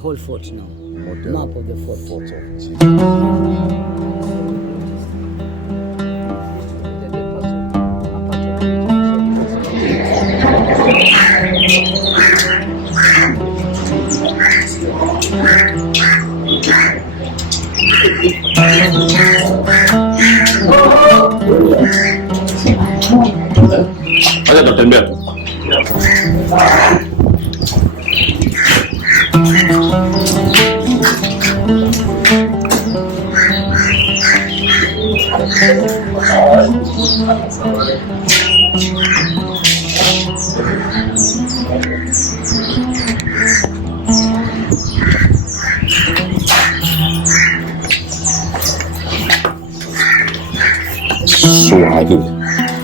whole fort now. Map of the fort. Acha tutembea.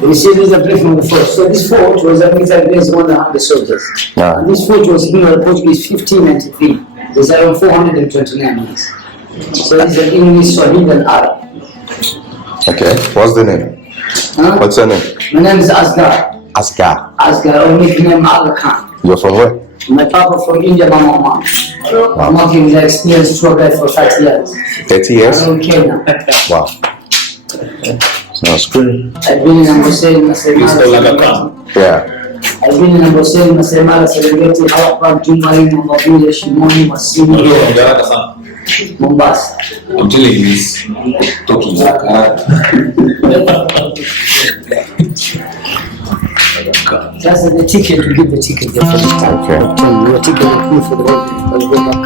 You see, this is a brief from the fort. So this fort was a military base, more than 100 soldiers. Yeah. And this fort was built by the Portuguese 1593. It's around 429 years. So it's an English, Swahili, and Arab. Okay, what's the name? Huh? What's your name? My name is Asgar. Asgar. Asgar, or nickname Aga Khan. You're from where? My papa from India, my mama. I'm working like experience tour guide for 30 years. 30 years? I'm in Kenya. Wow. That's good. I've been in Amboseli, Masemala. Yeah. I've been in Amboseli, Masemala, Serengeti, Hawapa, Jumari, Mambabule, Shimoni, Masini, Mombasa. I'm telling you this. Talking That's the ticket, to give the ticket there for this time. Okay. Your ticket is good for the whole I'll go back.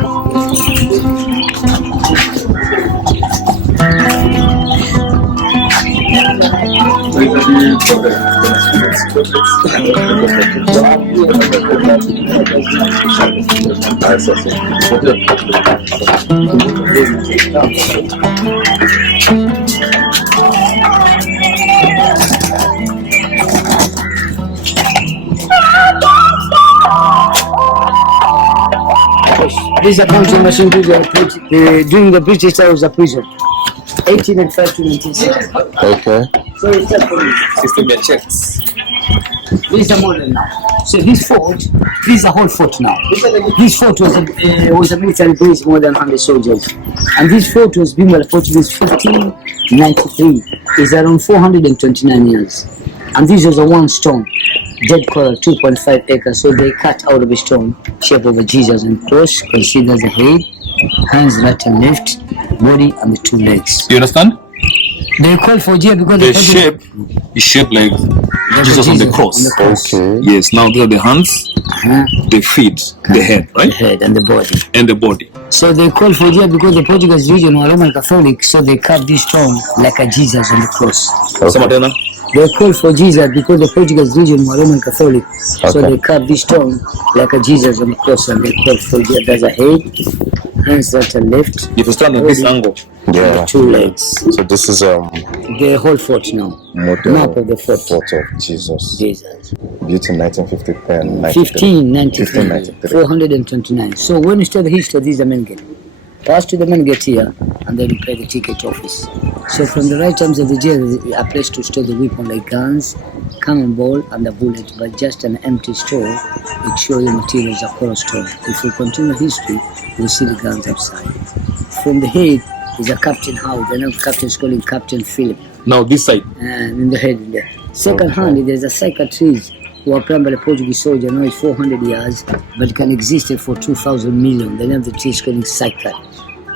This is a counting machine during the British time was a prison. 1805 to 1960. Okay. So it's a system checks. This is a modern now. So this fort, this is a whole fort now. This fort was a military base, more than 100 soldiers. And this fort was built by the Portuguese 1593. It's around 429 years. And this was a one stone, dead coral, 2.5 acres. So they cut out of a stone, shape of a Jesus and cross, consider the head, hands right and left, body and the two legs. You understand? They call for Jesus because The shape is shaped like Jesus on the cross. Okay. Yes, now these are the hands, the feet, the head, the right? head and the body. And the body. So they call for Jesus because the Portuguese region were Roman Catholic, so they carved this stone like a Jesus on the cross. Okay. They call for Jesus because the Portuguese region were Roman Catholic, so they carved this stone like a Jesus on the cross, and they call for Jesus. There's a head, hands right and left. If you stand at this angle, Yeah. Two legs. So this is The whole fort now. model Map of the fort. Fort of Jesus. Jesus. Built in 1953 and 1593. 429. So when you study the history, this is the main gate. Pass to the main gate here, and then you pay the ticket office. So from the right arms of the jail, a place to store the weapon like guns, cannonball, and the bullet. But just an empty store, it shows the materials of coral store. If we continue history, we'll see the guns outside. From the head is a captain house. The name of captain is calling Captain Filipe. now this side. And in the head in there. Second hand, there's a cyca trees who are planted by the Portuguese soldier. Now it's 400 years, but it can exist for 2,000 million. The name of the tree is calling cyca.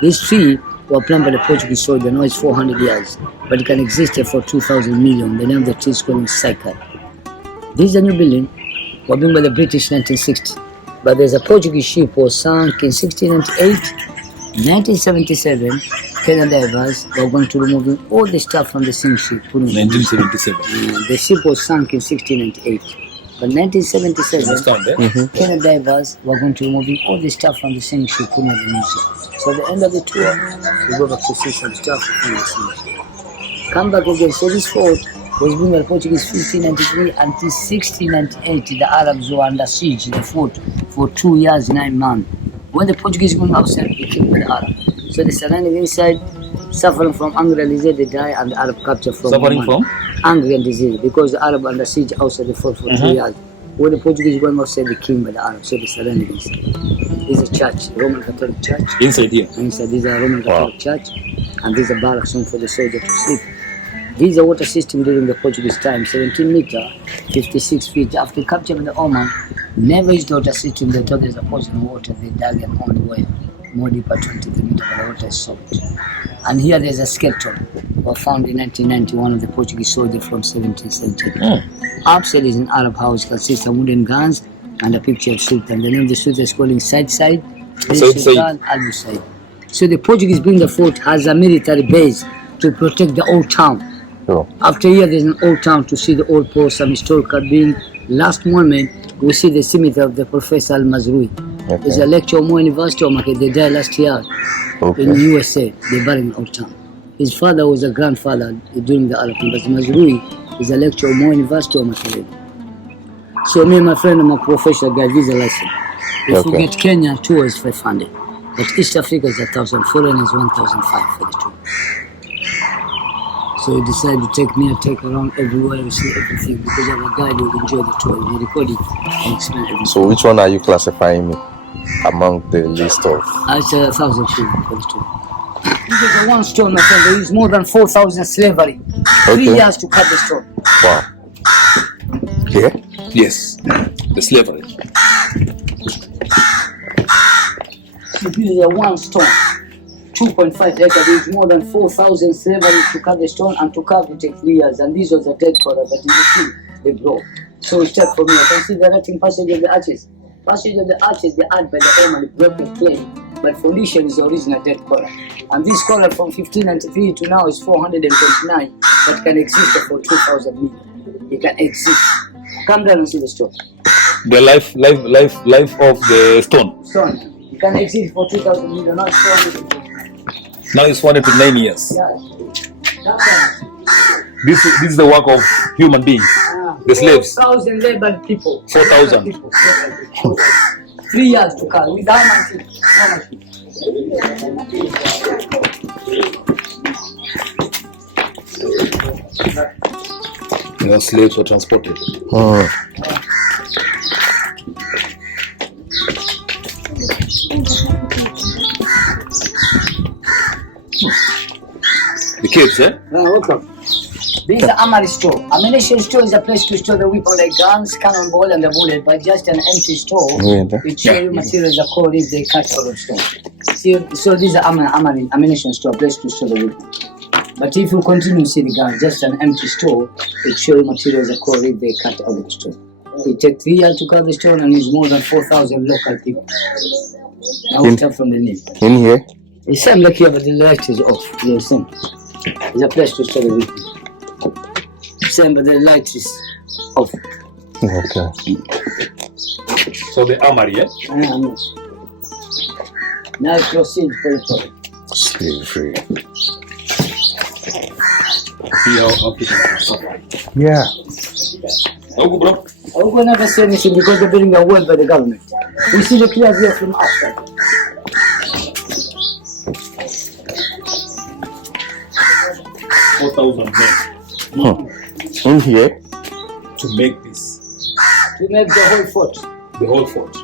This tree was planted by the Portuguese soldier. Now it's 400 years, but it can exist for 2,000 million. The name of the tree is calling cyca. This is a new building, was built by the British 1960. But there's a Portuguese ship was sunk in 1698. 1977, Kenya divers were going to removing all the stuff from the same ship. 1977. The ship was sunk in 1698. But 1977, Kenya divers were going to removing all the stuff from the same ship. So at the end of the tour, we go back to see some stuff from the same ship. Come back again. So this fort was built by the Portuguese 1593 until 1698. The Arabs were under siege in the fort for 2 years, 9 months. When the Portuguese went outside, they killed the Arab. So they surrounded inside, suffering from hunger and disease, they die, and the Arab captured from Suffering from hunger and disease, because the Arab under siege outside the fort for 2 years. When the Portuguese going outside the king by the Arabs, so they surrendered this. This is a church, Roman Catholic church. Inside here. Inside this is a Roman Catholic church, and this is a barracks room for the soldier to sleep. This is a water system during the Portuguese time, 17 meter, 56 feet. After capturing the Oman, never used the water system. They thought there's a poison water. They dug an only way, more deeper 23 meters, but the water is salt. And here there's a skeleton, was found in 1991 of the Portuguese soldier from 17th century. Upstairs is an Arab house, consists of wooden guns and a picture of Sultan. The name of the Sultan is called Side. Sultan Al-Musaid. So the Portuguese being the fort has a military base to protect the old town. Sure. After here there's an old town to see the old port, some historical being. Last moment we see the cemetery of the Professor Al-Mazrui. Okay. There's a lecture of Mo University, they died last year in USA. They buried in Old Town. His father was a grandfather during the Arab, but Mazrui is a lecturer of Mo University or Makerere. So me and my friend, I'm a professional guy, visa license. If we get Kenya, tour is 500. But East Africa is 1,000, foreign is 1,500 for the tour. So he decided to take me and take around everywhere and see everything, because I'm a guide who will enjoy the tour. We record it and explain everything. So which one are you classifying me among the list of? I said 1,000 children for the tour. This is a one stone, my friend. There is more than 4,000 slavery. 3 years to cut the stone. Wow. Here? Yes. The slavery. So this is a one stone. 2.5 acres. There is more than 4,000 slavery to cut the stone, and to carve it takes 3 years. And this was a dead coral, but in the sea they grow. So we start from here. You can see the writing passage of the arches. Passage of the arches, they add by the Oman, broken clay, but foundation is the original dead coral. And this coral from 1593 to now is 429, but can exist for 2,000 million. It can exist. Come down and see the stone. The life of the stone. Stone. It can exist for 2,000 million, not 429. Now it's 109 years. Yes. Come down. This is the work of human beings. The slaves. 4,000 labor people. 4,000. 3 years to cut without machine. No machine. The slaves were transported. The kids, eh? Welcome. This is the armory store. Ammunition store is a place to store the weapon like guns, cannonball, and the bullet, but just an empty store. It shows you materials are called if they cut out of store. See, so this is the ammunition store, a place to store the weapon. But if you continue to see the guns, just an empty store, it shows you materials are called if they cut out of the store. It takes 3 years to cut the stone and it's more than 4,000 local people. Now we start from the name. In here? It's same like here, but the light is off. You see? It's a place to store the weapon. Same, but the light is off. Okay. So the armory, eh? Now proceed for the product. Slavery. See how African. Yeah. Oh, bro. We will never say anything because they're building a wall by the government. We see the clear view from outside. 4,000 men. In here? To make this. To make the whole fort. The whole fort.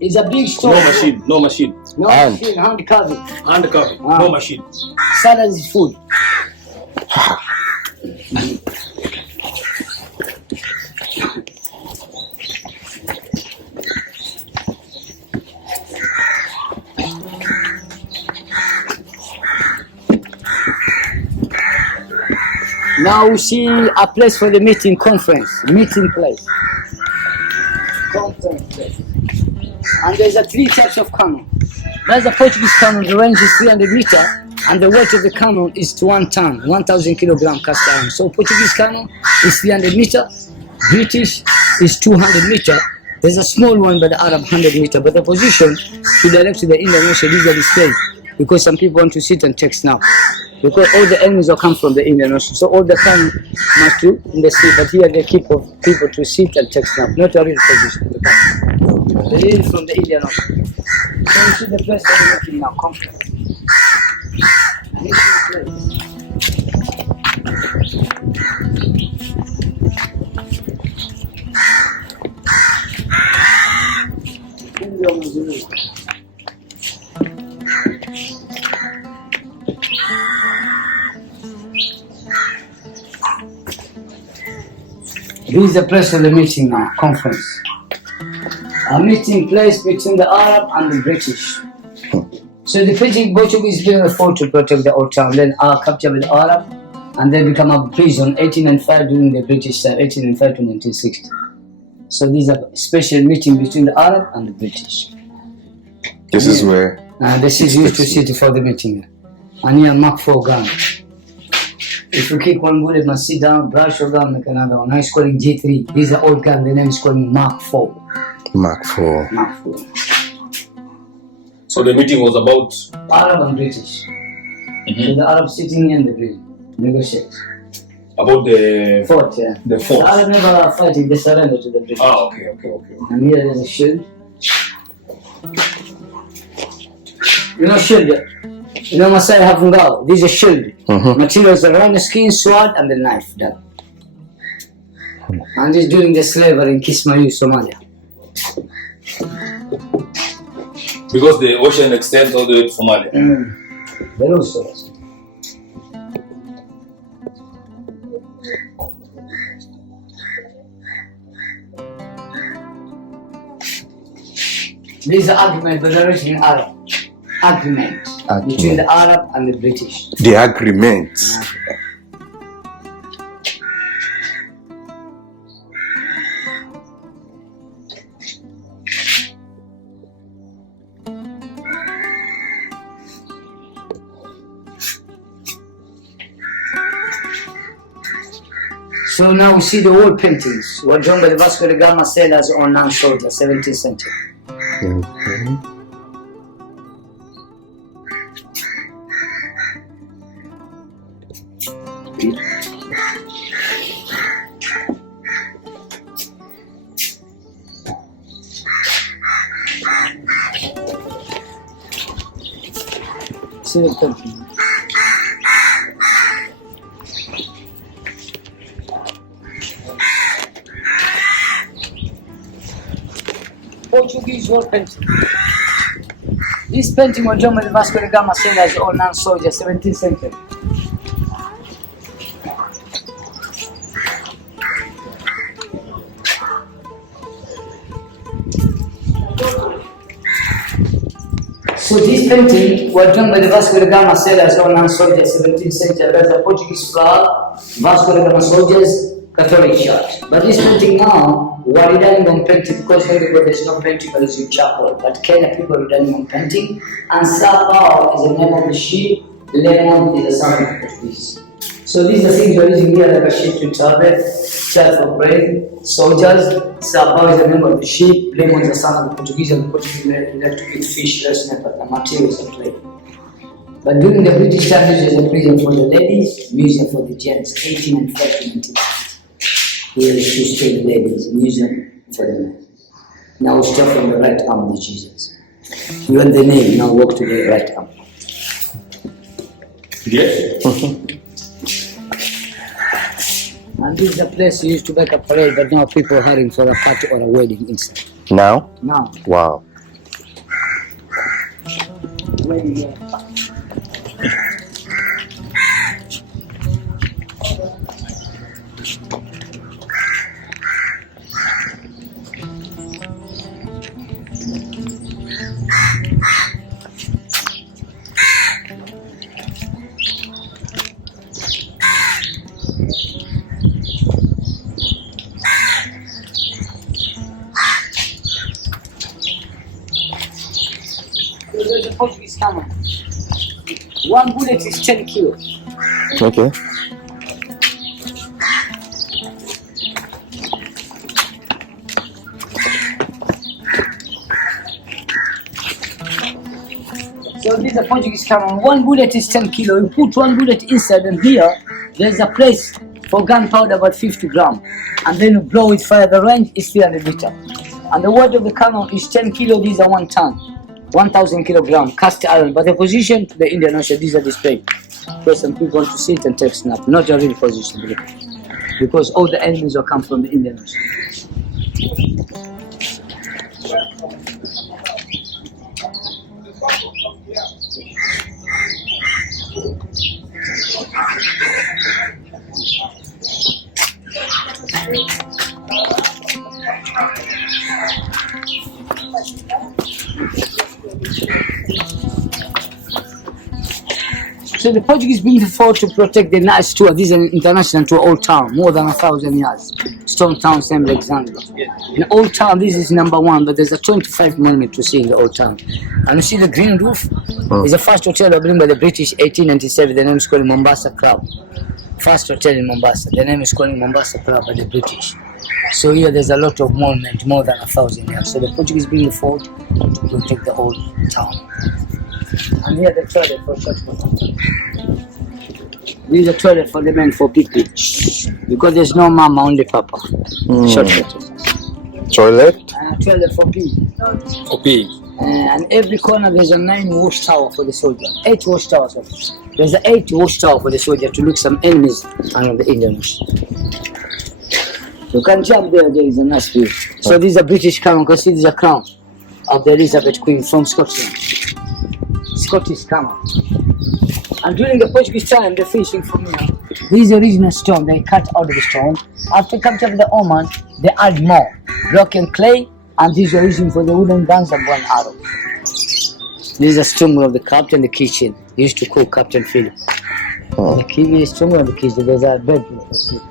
It's a big store. No machine. No machine. No machine, hand carving. Hand carving. No machine. Salad is food. Now we see a place for the meeting place. Conference place. And there's a 3 types of cannon. There's a Portuguese cannon, the range is 300 meters, and the weight of the cannon is 1 ton, 1,000 kilogram cast iron. So Portuguese cannon is 300 meters, British is 200 meters. There's a small one by the Arab 100 meters, but the position to direct to the Indian Ocean is a display because some people want to sit and take snap. Because all the enemies will come from the Indian Ocean, so all the time must do in the sea. But here they keep people to sit and take snap, not a real position. They live from the Indian Ocean. So you see the place that we're looking now, conference. This is the place of the meeting now, conference. A meeting place between the Arab and the British. So the Portuguese built a fort to protect the old town, then are captured with the Arab, and they become a prison 1805 during the British time, 1805 to 1960. So this is a special meeting between the Arab and the British. This is where. This is used to sit for the meeting. And here Mark 4 gun. If you kick one bullet, must sit down, brush your gun, make another one. Now it's calling G3. This is the old gun, the name is calling Mark 4. Mark 4. Mark 4. So the meeting was about Arab and British. So the Arab sitting in the British, negotiate. about the Fort, yeah. the fort. The Arab never fighting, they surrender to the British. Ah, okay. And here there's a shield. You know shield? You know Masai have ngao. This is a shield. Materials are rhino skin, sword, and the knife. Done. And this during the slavery in Kismayu, Somalia. Because the ocean extends all the way to Somalia. Very also. This is an agreement with the written in Arab. Agreement between the Arab and the British. The agreement. So now we see the old paintings were drawn by the Vasco da Gama sailors on non-soldiers, 17th century. See the painting. Portuguese wall painting. This painting was done by the Vasco da Gama sailors or non-soldiers, 17th century. So this painting was done by the Vasco da Gama sailors or non-soldiers, 17th century. There's a Portuguese flag, Vasco da Gama soldiers, Catholic church. But this painting now, what did on painting? Because everywhere there's no painting, but it's in charcoal. But Kenya people are done on painting. And Sao is the name of the ship. Lemon is the son of the Portuguese. So these are things we're using here like a ship to travel, church for bread, soldiers. Sao is the name of the ship. Lemon is the son of the Portuguese, and the Portuguese like to eat fish, less but the materials of trade. But during the British time, this was a prison for the ladies, museum for the gents, 18 and 19. Here is to stay the ladies, museum for the men. Now we start from the right arm of Jesus. You want the name, now walk to the right arm. Yes. And this is the place you used to make a parade, but now people are hurrying for a party or a wedding inside. Now? Now. Wow. Wedding, There's a Portuguese camera. One bullet is 10 kilos. Okay. So this is a Portuguese camera. One bullet is 10 kilos. You put one bullet inside, and here there's a place for gunpowder about 50 grams. And then you blow it fire. The range is 300 meters. And the weight of the cannon is 10 kilos. These are 1 ton. 1,000 kilograms, cast iron, but the position to the Indian Ocean, these are displayed. Because some people want to sit and take snap, not a real position. Because all the enemies will come from the Indian Ocean. So the Portuguese built the fort to protect the nice tour. This is an international tour, old town, more than 1,000 years. Stone town, same like Zanzibar. In Old Town, this is number one, but there's a 25 minute to see in the Old Town. And you see the green roof? It's the first hotel built by the British 1897. The name is called Mombasa Club. First hotel in Mombasa. The name is called Mombasa Club by the British. So here there's a lot of monument, more than 1,000 years. So the Portuguese built the fort to protect the Old Town. And here the toilet for short people. This is a toilet for the men, for people. Because there's no mama, only papa. Shortcut. Toilet? Toilet for people. For pig. And every corner there's a 9 watchtower for the soldier. 8 watchtowers. There's an 8 watchtower for the soldier to look some enemies around the Indian Ocean. You can jump there, there is a nice view. So this is a British crown, you can see this is a crown of the Elizabeth Queen from Scotland. Scottish crown. And during the Portuguese time, they're fishing from here. This is the original stone, they cut out of the stone. After capturing the Oman, they add more. Rock and clay, and this is the reason for the wooden guns and one arrow. This is a stumble of the captain, the kitchen. He used to cook Captain Felipe. The key is stumble of the kitchen, there's a bedroom for sleep.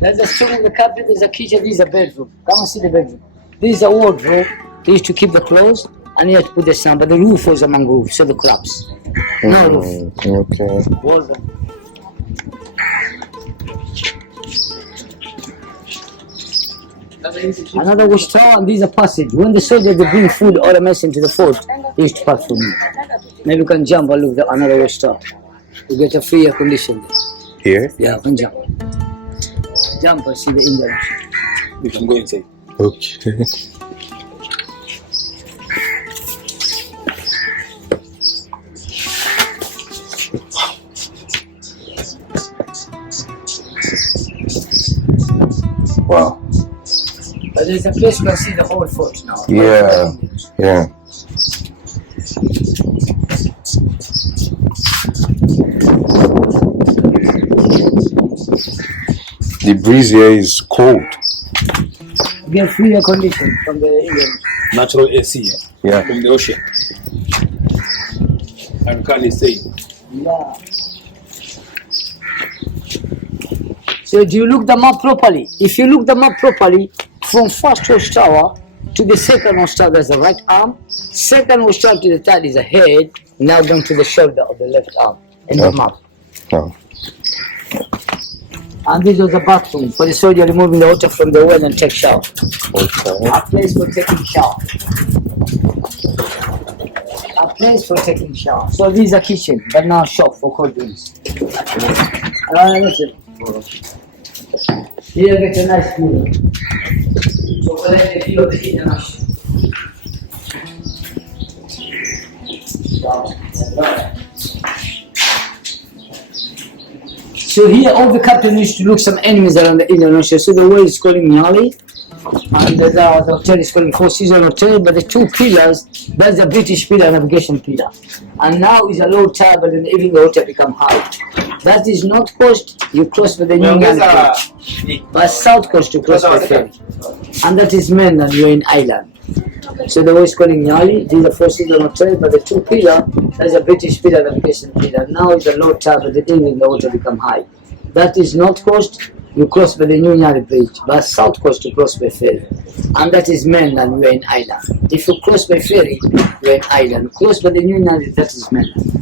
There's a stone in the carpet, there's a kitchen, this is a bedroom. Come and see the bedroom. This is a wardrobe. They used to keep the clothes and you have to put the sun, but the roof was a mangrove, so the crabs. No roof. Okay. Wasn't. Another watchtower, and this is a passage. When the soldiers they bring food or a mess into the fort, they used to pack for me. Maybe you can jump and look at another watchtower. You get a free air condition there. Here? Yeah, you can jump. Jump and see the Indians. We can go inside. Okay. Wow. But there's a place you can see the whole fort now. Yeah. Yeah. The breeze here is cold. You get free air condition from the Indians. Natural AC Yeah. from the ocean. And can't stay. Yeah. So do you look the map properly? If you look the map properly, from first watchtower to the second watchtower is the right arm, second watchtower to the third is the head, now down to the shoulder of the left arm in the map. Oh. And this was the bathroom for the soldier removing the water from the well and take shower. Okay. A place for taking shower. A place for taking shower. So this is a kitchen, but now a shop for cold drinks. Listen. Here you get a nice view. So collect the view of the Indian Ocean. So here all the captain used to look some enemies around the Indian Ocean. So the way is calling Nyali, and the hotel is calling Four Seasons Hotel, but the 2 pillars, that's the British pillar, navigation pillar. And now is a low tide, but then even the hotel become high. That is north coast, you cross with the New Nyali Bridge. But south coast you cross by ferry. And that is mainland, you're in island. So the way is calling Nyali, this is a Four Seasons Hotel, but the 2 pillar, that's a British pillar, navigation pillar. Now is a low tide, but then even the water become high. That is north coast, you cross by the New Nyali Bridge, but south coast you cross by ferry. And that is mainland, we're in island. If you cross by ferry, we're in island. Cross by the New Nyali, that is mainland.